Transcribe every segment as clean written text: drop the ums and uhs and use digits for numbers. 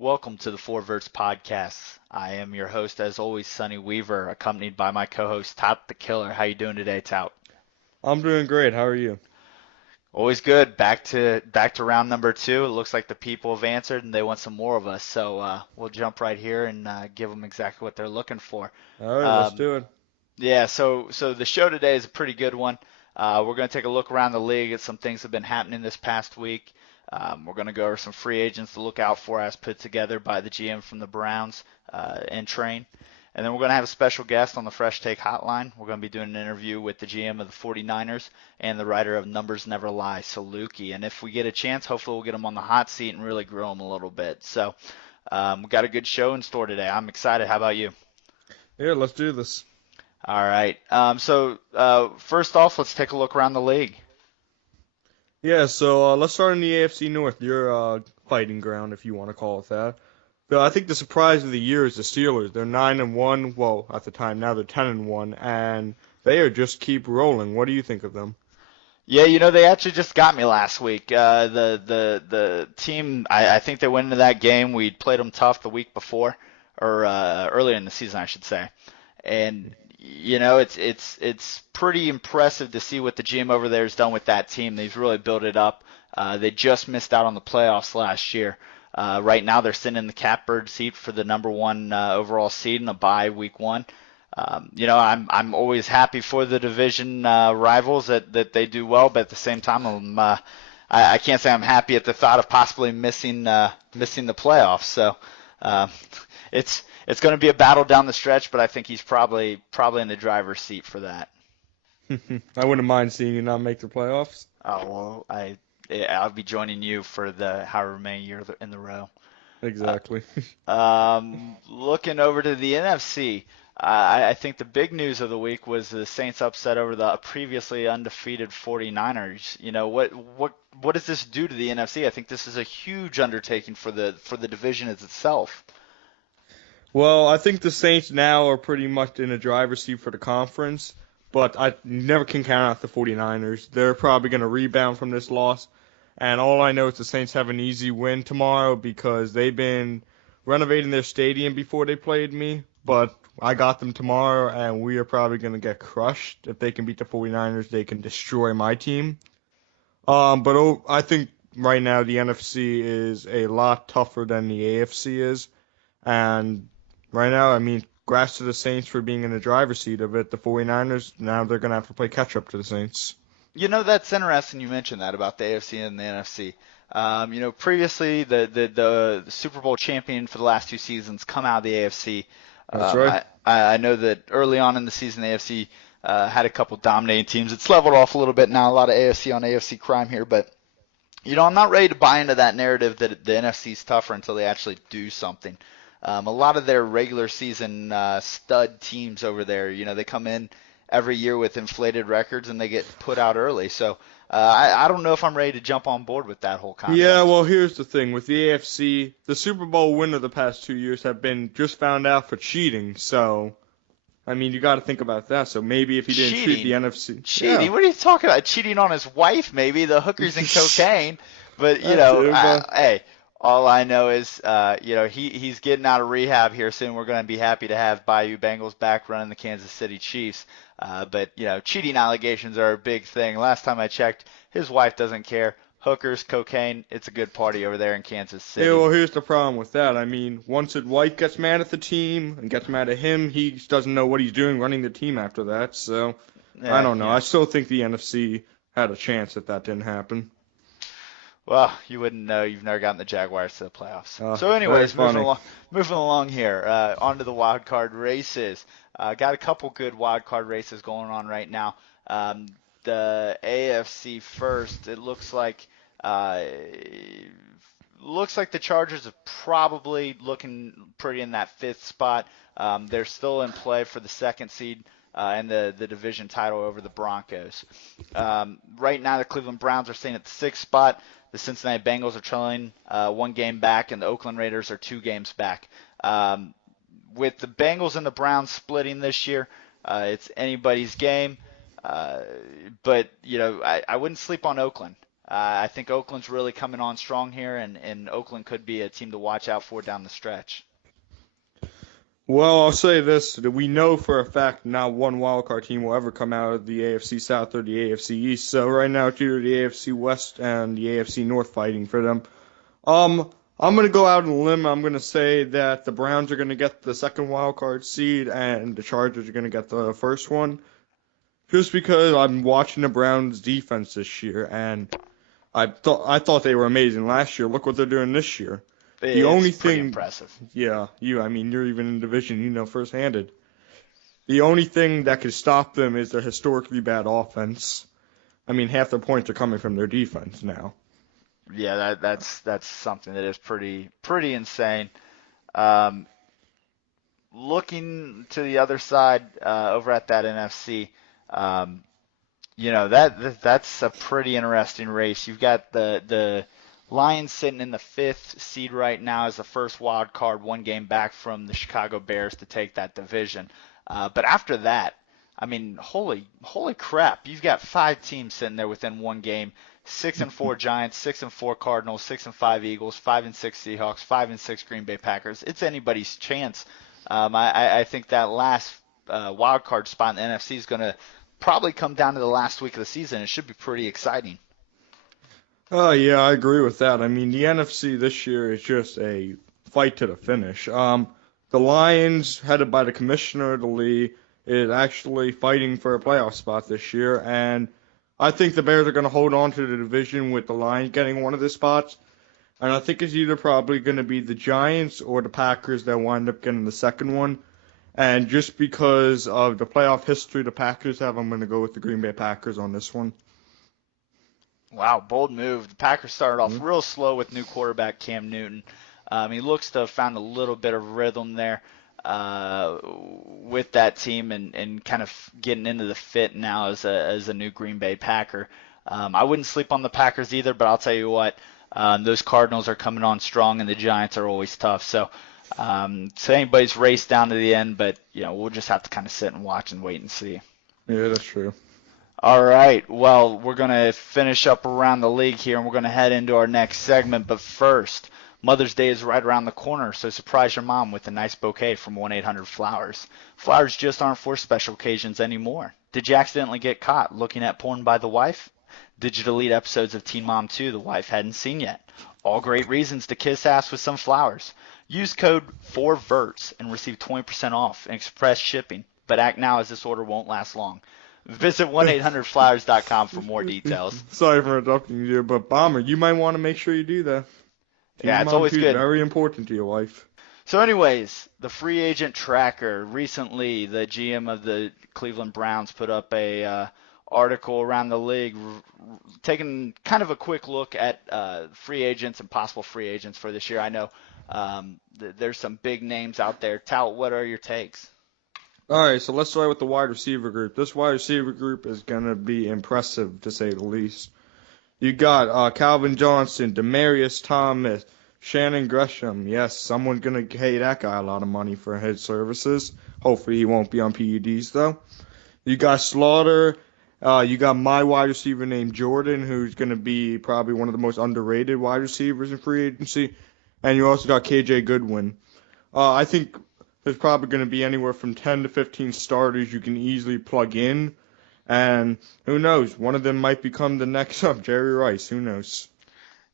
Welcome to the Verts Podcast. I am your host, as always, Sonny Weaver, accompanied by my co-host, Tout the Killer. How you doing today, Tout? I'm doing great. How are you? Always good. Back to round number two. It looks like the people have answered and they want some more of us. So we'll jump right here and give them exactly what they're looking for. All right, let's Um, do it. yeah. So the show today is a pretty good one. We're going to take a look around the league at some things that have been happening this past week. We're going to go over some free agents to look out for as put together by the GM from the Browns and Train. And then we're going to have a special guest on the Fresh Take Hotline. We're going to be doing an interview with the GM of the 49ers and the writer of Numbers Never Lie, Saluki. And if we get a chance, hopefully we'll get him on the hot seat and really grill him a little bit. So we've got a good show in store today. I'm excited. How about you? Yeah, let's do this. All right. So first off, let's take a look around the league. Yeah, so let's start in the AFC North, your fighting ground, if you want to call it that. I think the surprise of the year is the Steelers. They're 9-1. Well, at the time now they're 10-1, and they are just keep rolling. What do you think of them? Yeah, they actually just got me last week. The team, I think they went into that game. We played them tough the week before, or earlier in the season, I should say. And it's pretty impressive to see what the GM over there has done with that team. They've really built it up. They just missed out on the playoffs last year. Right now, they're sitting in the catbird seat for the number one overall seed in the bye week one. I'm always happy for the division rivals that they do well, but at the same time, I can't say I'm happy at the thought of possibly missing the playoffs. So uh, it's going to be a battle down the stretch, but I think he's probably in the driver's seat for that. I wouldn't mind seeing you not make the playoffs. Oh well, I'll be joining you for the however many years in the row. Exactly. Looking over to the NFC, I think the big news of the week was the Saints upset over the previously undefeated 49ers. What does this do to the NFC? I think this is a huge undertaking for the division as itself. Well, I think the Saints now are pretty much in a driver's seat for the conference, but I never can count out the 49ers. They're probably going to rebound from this loss. And all I know is the Saints have an easy win tomorrow because they've been renovating their stadium before they played me. But I got them tomorrow, and we are probably going to get crushed. If they can beat the 49ers, they can destroy my team. But I think right now the NFC is a lot tougher than the AFC is. And right now, I mean, congrats to the Saints for being in the driver's seat of it. The 49ers, now they're going to have to play catch-up to the Saints. That's interesting you mentioned that about the AFC and the NFC. Previously the Super Bowl champion for the last two seasons come out of the AFC. That's right. I know that early on in the season, the AFC had a couple dominating teams. It's leveled off a little bit now, a lot of AFC on AFC crime here, but I'm not ready to buy into that narrative that the NFC is tougher until they actually do something. A lot of their regular season stud teams over there, they come in every year with inflated records and they get put out early. So I don't know if I'm ready to jump on board with that whole concept. Yeah, well, here's the thing. With the AFC, the Super Bowl winner the past 2 years have been just found out for cheating. So, I mean, you got to think about that. So maybe if he didn't treat the NFC. Cheating? Yeah. What are you talking about? Cheating on his wife, maybe, the hookers and cocaine. But, hey, all I know is, he's getting out of rehab here soon. We're going to be happy to have Bayou Bengals back running the Kansas City Chiefs. But cheating allegations are a big thing. Last time I checked, his wife doesn't care. Hookers, cocaine, it's a good party over there in Kansas City. Yeah, well, here's the problem with that. I mean, once his wife gets mad at the team and gets mad at him, he just doesn't know what he's doing running the team after that. So, Yeah, I don't know. yeah. I still think the NFC had a chance that didn't happen. Well, you wouldn't know. You've never gotten the Jaguars to the playoffs. So, Very anyways, funny. moving along here, onto the wild card races. Got a couple good wild card races going on right now. The AFC first. It looks like the Chargers are probably looking pretty in that fifth spot. They're still in play for the second seed and the division title over the Broncos. Right now, the Cleveland Browns are staying at the sixth spot. The Cincinnati Bengals are trailing one game back, and the Oakland Raiders are 2 games back. With the Bengals and the Browns splitting this year, it's anybody's game. But I wouldn't sleep on Oakland. I think Oakland's really coming on strong here, and Oakland could be a team to watch out for down the stretch. Well, I'll say this, that we know for a fact not one wildcard team will ever come out of the AFC South or the AFC East. So right now it's either the AFC West and the AFC North fighting for them. I'm going to go out on a limb. I'm going to say that the Browns are going to get the second wildcard seed and the Chargers are going to get the first one. Just because I'm watching the Browns defense this year, and I thought they were amazing last year. Look what they're doing this year. The only pretty thing, impressive. yeah, I mean, you're even in division, you know firsthand. The only thing that could stop them is their historically bad offense. I mean, half their points are coming from their defense now. Yeah, that's something that is pretty insane. Looking to the other side over at that NFC, that's a pretty interesting race. You've got the Lions sitting in the 5th seed right now as the first wild card, 1 game back from the Chicago Bears to take that division. But after that, I mean, holy crap! You've got 5 teams sitting there within 1 game. 6-4 Giants, 6-4 Cardinals, 6-5 Eagles, 5-6 Seahawks, 5-6 Green Bay Packers. It's anybody's chance. I think that last wild card spot in the NFC is going to probably come down to the last week of the season. It should be pretty exciting. Oh, yeah, I agree with that. I mean, the NFC this year is just a fight to the finish. The Lions, headed by the commissioner of the league, is actually fighting for a playoff spot this year, and I think the Bears are going to hold on to the division with the Lions getting one of the spots, and I think it's either probably going to be the Giants or the Packers that wind up getting the second one, and just because of the playoff history the Packers have, I'm going to go with the Green Bay Packers on this one. Wow, bold move. The Packers started off real slow with new quarterback Cam Newton. He looks to have found a little bit of rhythm there with that team and kind of getting into the fit now as a new Green Bay Packer. I wouldn't sleep on the Packers either, but I'll tell you what, those Cardinals are coming on strong and the Giants are always tough. So it's anybody's race down to the end, but we'll just have to kind of sit and watch and wait and see. Yeah, that's true. All right, well, we're going to finish up around the league here, and we're going to head into our next segment. But first, Mother's Day is right around the corner, so surprise your mom with a nice bouquet from 1-800-Flowers. Flowers just aren't for special occasions anymore. Did you accidentally get caught looking at porn by the wife? Did you delete episodes of Teen Mom 2 the wife hadn't seen yet? All great reasons to kiss ass with some flowers. Use code 4VERTS and receive 20% off and express shipping, but act now as this order won't last long. Visit 1-800-Flowers.com for more details. Sorry for interrupting you, but Bomber, you might want to make sure you do that. Yeah, it's always good. Very important to your wife. So anyways, the free agent tracker. Recently, the GM of the Cleveland Browns put up a article around the league taking kind of a quick look at free agents and possible free agents for this year. I know there's some big names out there. Tal, what are your takes? All right, so let's start with the wide receiver group. This wide receiver group is going to be impressive, to say the least. You got Calvin Johnson, Demaryius Thomas, Shannon Gresham. Yes, someone's going to pay that guy a lot of money for his services. Hopefully he won't be on PEDs, though. You got Slaughter. You got my wide receiver named Jordan, who's going to be probably one of the most underrated wide receivers in free agency. And you also got KJ Goodwin. I think there's probably going to be anywhere from 10 to 15 starters you can easily plug in. And who knows? One of them might become the next up, Jerry Rice. Who knows?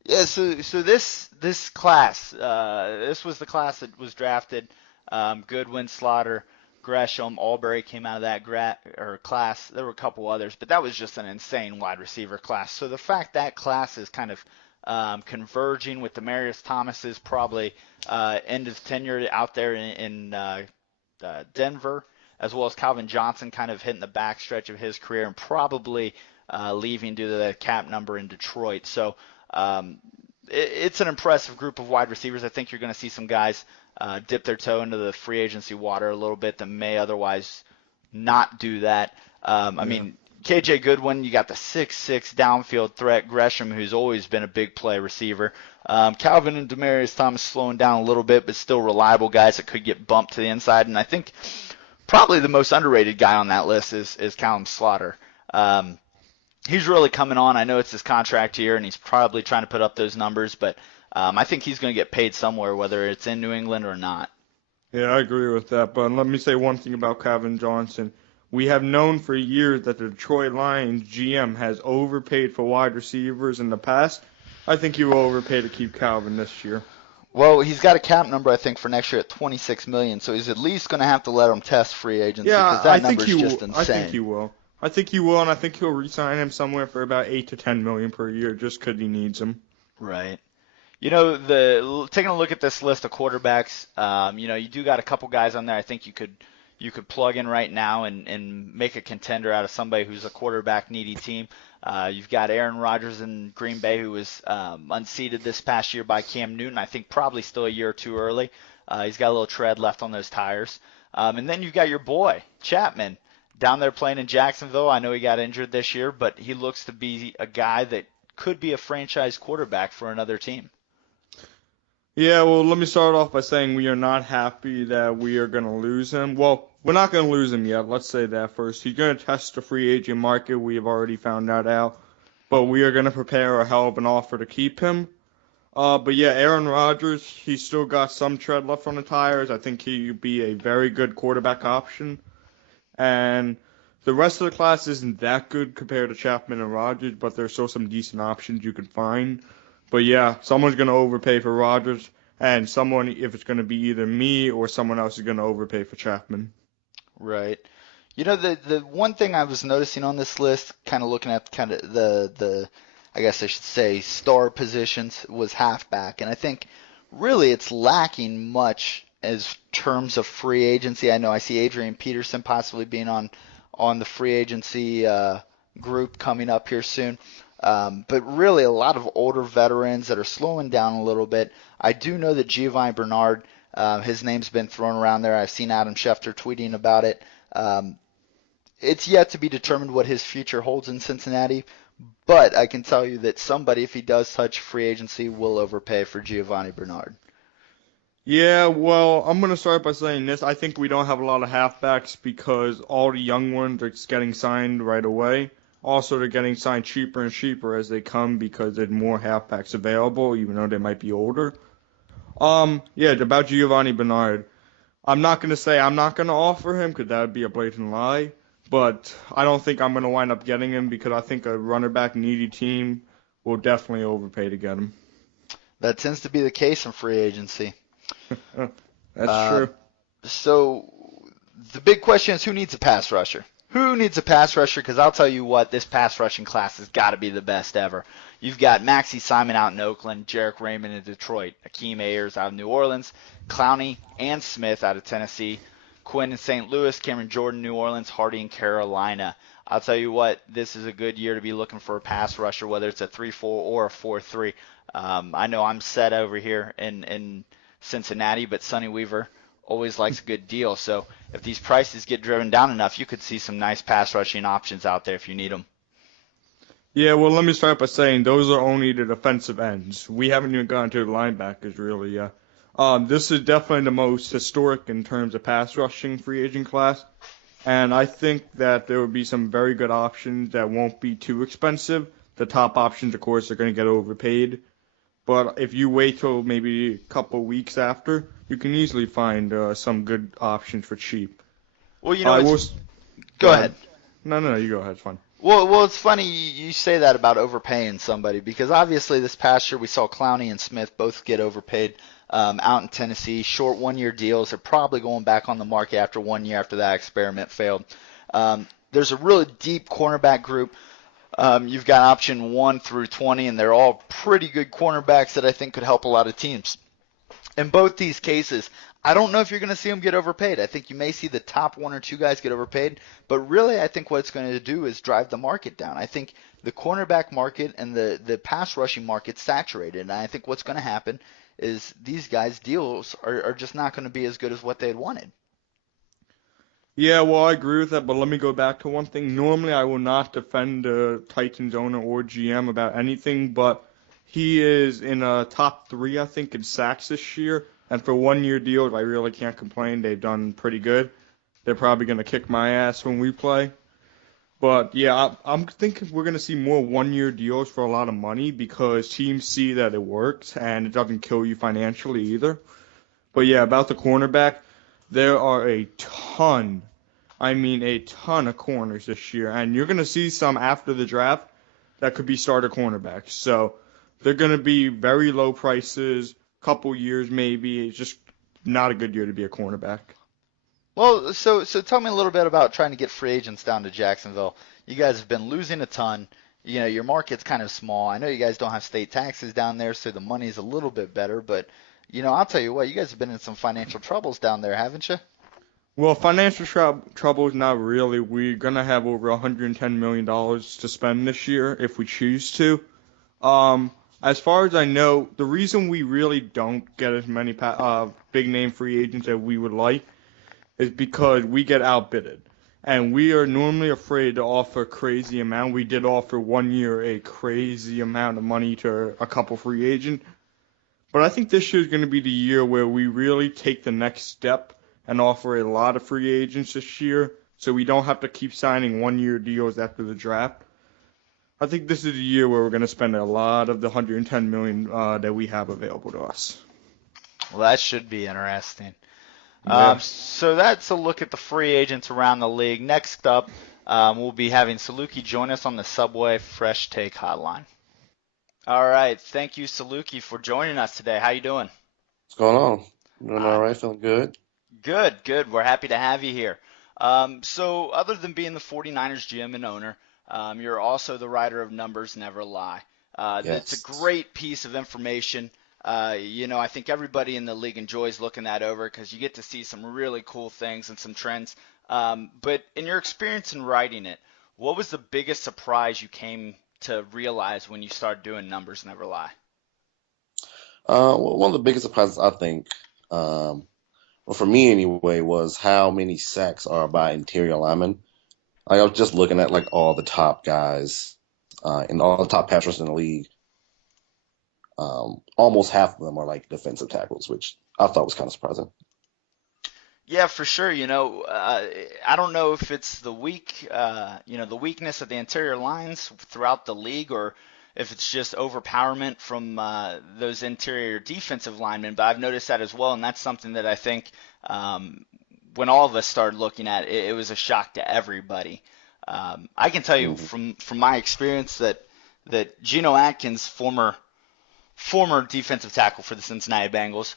Yeah, so this class, this was the class that was drafted. Goodwin, Slaughter, Gresham, Albury came out of that class. There were a couple others, but that was just an insane wide receiver class. So the fact that class is kind of converging with Demaryius Thomas's probably end of tenure out there in Denver, as well as Calvin Johnson kind of hitting the backstretch of his career and probably leaving due to the cap number in Detroit. So it's an impressive group of wide receivers. I think you're going to see some guys dip their toe into the free agency water a little bit that may otherwise not do that. I mean, KJ Goodwin, you got the 6'6" downfield threat, Gresham, who's always been a big play receiver. Calvin and Demaryius Thomas slowing down a little bit, but still reliable guys that could get bumped to the inside. And I think probably the most underrated guy on that list is Callum Slaughter. he's really coming on. I know it's his contract year, and he's probably trying to put up those numbers, but I think he's going to get paid somewhere, whether it's in New England or not. Yeah, I agree with that. But let me say one thing about Calvin Johnson. We have known for years that the Detroit Lions GM has overpaid for wide receivers in the past. I think he will overpay to keep Calvin this year. Well, he's got a cap number, I think, for next year at $26 million, so he's at least going to have to let him test free agency because that number is just insane. I think he will. I think he will, and I think he'll re-sign him somewhere for about $8 to $10 million per year just because he needs him. Right. You know, taking a look at this list of quarterbacks, you do got a couple guys on there I think you could plug in right now and make a contender out of somebody who's a quarterback needy team. You've got Aaron Rodgers in Green Bay, who was unseated this past year by Cam Newton. I think probably still a year or two early. He's got a little tread left on those tires. And then you've got your boy, Chapman, down there playing in Jacksonville. I know he got injured this year, but he looks to be a guy that could be a franchise quarterback for another team. Yeah, well, let me start off by saying we are not happy that we are going to lose him. Well, we're not going to lose him yet. Let's say that first. He's going to test the free agent market. We have already found that out. But we are going to prepare a hell of an offer to keep him. But yeah, Aaron Rodgers, he's still got some tread left on the tires. I think he'd be a very good quarterback option. And the rest of the class isn't that good compared to Chapman and Rodgers, but there's still some decent options you can find. But yeah, someone's going to overpay for Rodgers, and someone, if it's going to be either me or someone else, is going to overpay for Chapman. Right. You know, the one thing I was noticing on this list, kind of looking at kind of the I guess I should say star positions, was halfback, and I think really it's lacking much as terms of free agency. I know I see Adrian Peterson possibly being on the free agency group coming up here soon. But really a lot of older veterans that are slowing down a little bit. I do know that Giovanni Bernard, his name's been thrown around there. I've seen Adam Schefter tweeting about it. It's yet to be determined what his future holds in Cincinnati, but I can tell you that somebody, if he does touch free agency, will overpay for Giovanni Bernard. Yeah, well, I'm going to start by saying this. I think we don't have a lot of halfbacks because all the young ones are just getting signed right away. Also, they're getting signed cheaper and cheaper as they come because there's more halfbacks available, even though they might be older. Yeah, about Giovanni Bernard. I'm not going to say I'm not going to offer him because that would be a blatant lie. But I don't think I'm going to wind up getting him because I think a runner back needy team will definitely overpay to get him. That tends to be the case in free agency. That's true. So the big question is, who needs a pass rusher? Who needs a pass rusher? Because I'll tell you what, this pass rushing class has got to be the best ever. You've got Maxie Simon out in Oakland, Jarek Raymond in Detroit, Akeem Ayers out of New Orleans, Clowney and Smith out of Tennessee, Quinn in St. Louis, Cameron Jordan, New Orleans, Hardy in Carolina. I'll tell you what, this is a good year to be looking for a pass rusher, whether it's a 3-4 or a 4-3. I know I'm set over here in Cincinnati, but Sonny Weaver always likes a good deal. So if these prices get driven down enough, you could see some nice pass rushing options out there if you need them. Yeah, well, let me start by saying those are only the defensive ends. We haven't even gotten to the linebackers really yet. This is definitely the most historic in terms of pass rushing free agent class. And I think that there will be some very good options that won't be too expensive. The top options, of course, are going to get overpaid. But if you wait till maybe a couple weeks after, you can easily find some good options for cheap. Well, you know, go ahead. No, you go ahead. It's fine. Well, it's funny you say that about overpaying somebody because obviously this past year we saw Clowney and Smith both get overpaid out in Tennessee. Short one-year deals. They're probably going back on the market after 1 year after that experiment failed. There's a really deep cornerback group. You've got option 1 through 20, and they're all pretty good cornerbacks that I think could help a lot of teams. In both these cases, I don't know if you're going to see them get overpaid. I think you may see the top 1 or 2 guys get overpaid, but really I think what it's going to do is drive the market down. I think the cornerback market and the pass rushing market's saturated, and I think what's going to happen is these guys' deals are just not going to be as good as what they had wanted. Yeah, well, I agree with that, but let me go back to one thing. Normally, I will not defend the Titans owner or GM about anything, but he is in a top 3, I think, in sacks this year. And for 1 year deals, I really can't complain. They've done pretty good. They're probably going to kick my ass when we play. But yeah, I'm thinking we're gonna see more 1-year deals for a lot of money because teams see that it works and it doesn't kill you financially either. But yeah, about the cornerback, there are a ton, I mean a ton of corners this year, and you're gonna see some after the draft that could be starter cornerbacks. So they're gonna be very low prices, couple years maybe. It's just not a good year to be a cornerback. Well, so tell me a little bit about trying to get free agents down to Jacksonville. You guys have been losing a ton. You know, your market's kind of small. I know you guys don't have state taxes down there, so the money's a little bit better, but I'll tell you what, you guys have been in some financial troubles down there, haven't you? Well, financial trouble is not really. We're gonna have over $110 million to spend this year if we choose to. As far as I know, the reason we really don't get as many big name free agents as we would like is because we get outbidded. And we are normally afraid to offer a crazy amount. We did offer 1 year a crazy amount of money to a couple free agents. But I think this year is going to be the year where we really take the next step and offer a lot of free agents this year so we don't have to keep signing 1 year deals after the draft. I think this is the year where we're going to spend a lot of the $110 million that we have available to us. Well, that should be interesting. Yeah. So that's a look at the free agents around the league. Next up, we'll be having Saluki join us on the Subway Fresh Take Hotline. All right, thank you, Saluki, for joining us today. How you doing? What's going on? Doing all Uh, right, feeling good. good. We're happy to have you here. So other than being the 49ers GM and owner, you're also the writer of Numbers Never Lie. That's a Yes. great piece of information. I think everybody in the league enjoys looking that over because you get to see some really cool things and some trends. But in your experience in writing it, what was the biggest surprise you came to realize when you started doing Numbers Never Lie? Well, one of the biggest surprises I think, well, for me anyway, was how many sacks are by interior linemen. Like, I was just looking at like all the top guys, and all the top pass rushers in the league. Almost half of them are like defensive tackles, which I thought was kind of surprising. Yeah, for sure. I don't know if it's the weakness of the interior lines throughout the league, or if it's just overpowerment from those interior defensive linemen. But I've noticed that as well, and that's something that I think when all of us started looking at it, it was a shock to everybody. I can tell you Hmm. from my experience that Geno Atkins, former defensive tackle for the Cincinnati Bengals,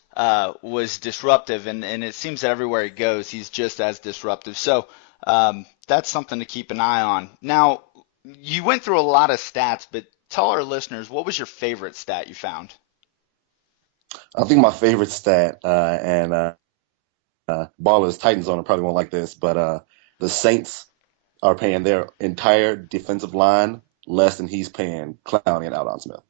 was disruptive, and it seems that everywhere he goes, he's just as disruptive. So that's something to keep an eye on. Now, you went through a lot of stats, but tell our listeners, what was your favorite stat you found? I think my favorite stat, and Ballers Titans owner probably won't like this, but the Saints are paying their entire defensive line less than he's paying Clowney and Aldon Smith.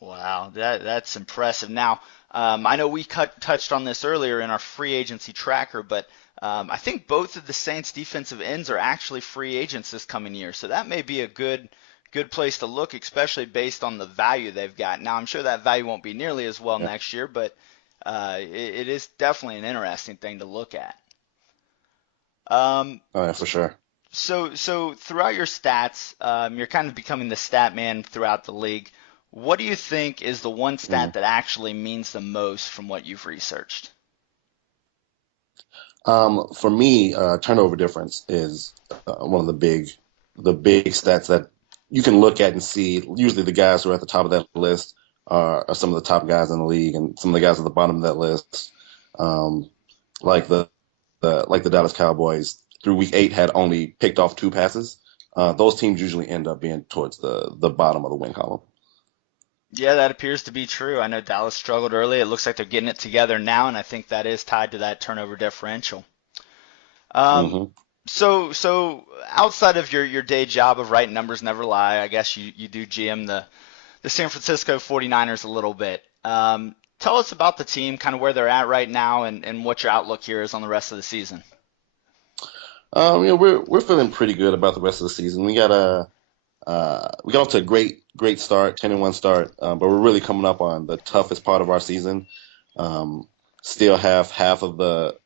Wow, that's impressive. Now, I know we touched on this earlier in our free agency tracker, but I think both of the Saints' defensive ends are actually free agents this coming year. So that may be a good place to look, especially based on the value they've got. Now, I'm sure that value won't be nearly as well Yeah. next year, but it is definitely an interesting thing to look at. Um, Oh, yeah, for sure. so throughout your stats, you're kind of becoming the stat man throughout the league. What do you think is the one Mm. stat that actually means the most from what you've researched? For me, turnover difference is one of the big stats that you can look at and see. Usually, the guys who are at the top of that list are some of the top guys in the league, and some of the guys at the bottom of that list, um, like the Dallas Cowboys, through week 8 had only picked off 2 passes. Those teams usually end up being towards the bottom of the win column. Yeah, that appears to be true. I know Dallas struggled early. It looks like they're getting it together now, and I think that is tied to that turnover differential. Um, Hmm. so outside of your day job of writing Numbers Never Lie, I guess you do GM the San Francisco 49ers a little bit. Tell us about the team, kind of where they're at right now, and what your outlook here is on the rest of the season. We're feeling pretty good about the rest of the season. We got off to a great start, 10-1 start, but we're really coming up on the toughest part of our season. Um, Still have half of the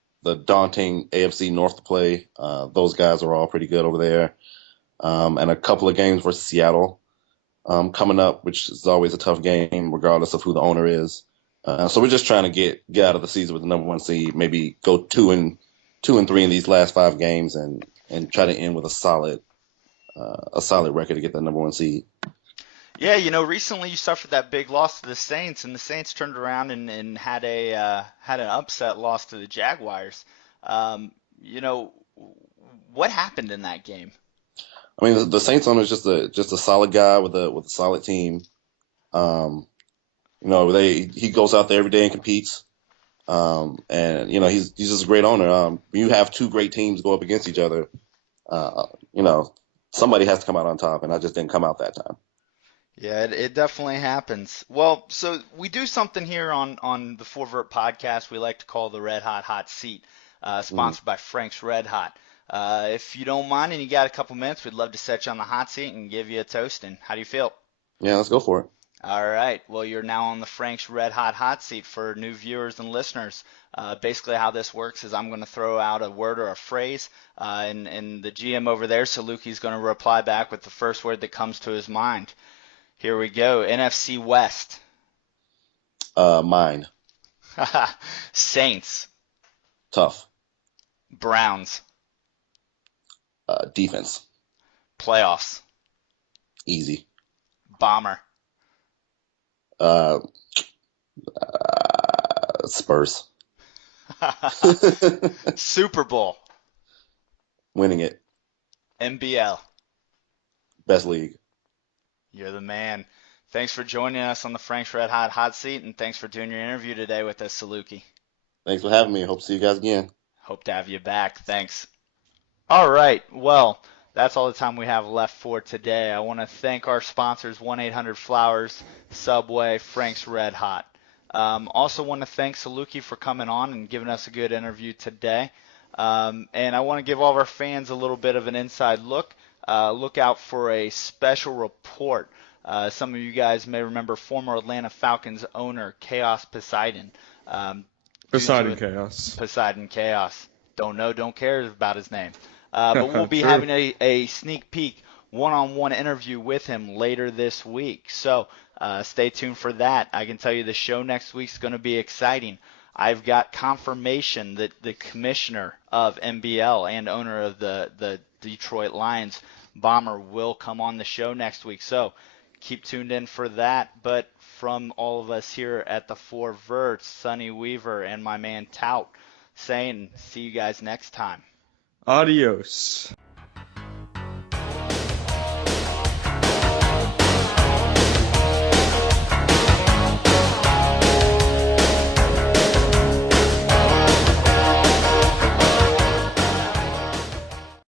daunting AFC North to play. Those guys are all pretty good over there. and a couple of games versus Seattle coming up, which is always a tough game, regardless of who the owner is. So we're just trying to get out of the season with the number one seed, maybe go 2-3 in these last 5 games, and try to end with a solid record to get the number one seed. Yeah, recently you suffered that big loss to the Saints, and the Saints turned around and had had an upset loss to the Jaguars. Um, you know, what happened in that game? I mean, the Saints owner is just a solid guy with a solid team. Um, he goes out there every day and competes. And he's just a great owner. You have two great teams go up against each other. Uh, you know, somebody has to come out on top, and I just didn't come out that time. Yeah, it definitely happens. Well, so we do something here on the 4 Vert Podcast we like to call the Red Hot Hot Seat, Mm. sponsored by Frank's Red Hot. If you don't mind and you got a couple minutes, we'd love to set you on the hot seat and give you a toasting. How do you feel? Yeah, let's go for it. All right. Well, you're now on the Frank's Red Hot Hot Seat for new viewers and listeners. Basically, how this works is I'm going to throw out a word or a phrase, and the GM over there, Saluki's going to reply back with the first word that comes to his mind. Here we go. NFC West. Mine. Saints. Tough. Browns. Defense. Playoffs. Easy. Bomber. Uh, Spurs. Super Bowl. Winning it. NBL. Best league. You're the man. Thanks for joining us on the Frank's Red Hot Hot Seat, and thanks for doing your interview today with us, Saluki. Thanks for having me. Hope to see you guys again. Hope to have you back. Thanks. All right. Well, that's all the time we have left for today. I want to thank our sponsors, 1-800-Flowers, Subway, Frank's Red Hot. Also want to thank Saluki for coming on and giving us a good interview today. And I want to give all of our fans a little bit of an inside look. Look out for a special report. Some of you guys may remember former Atlanta Falcons owner Chaos Poseidon. Poseidon Chaos. Poseidon Chaos. Don't know, don't care about his name. But we'll be True. having a sneak peek one-on-one interview with him later this week. So stay tuned for that. I can tell you the show next week is going to be exciting. I've got confirmation that the commissioner of NBL and owner of the Detroit Lions, Bomber, will come on the show next week. So keep tuned in for that. But from all of us here at the 4 Verts, Sonny Weaver and my man Tout, saying see you guys next time. Adios.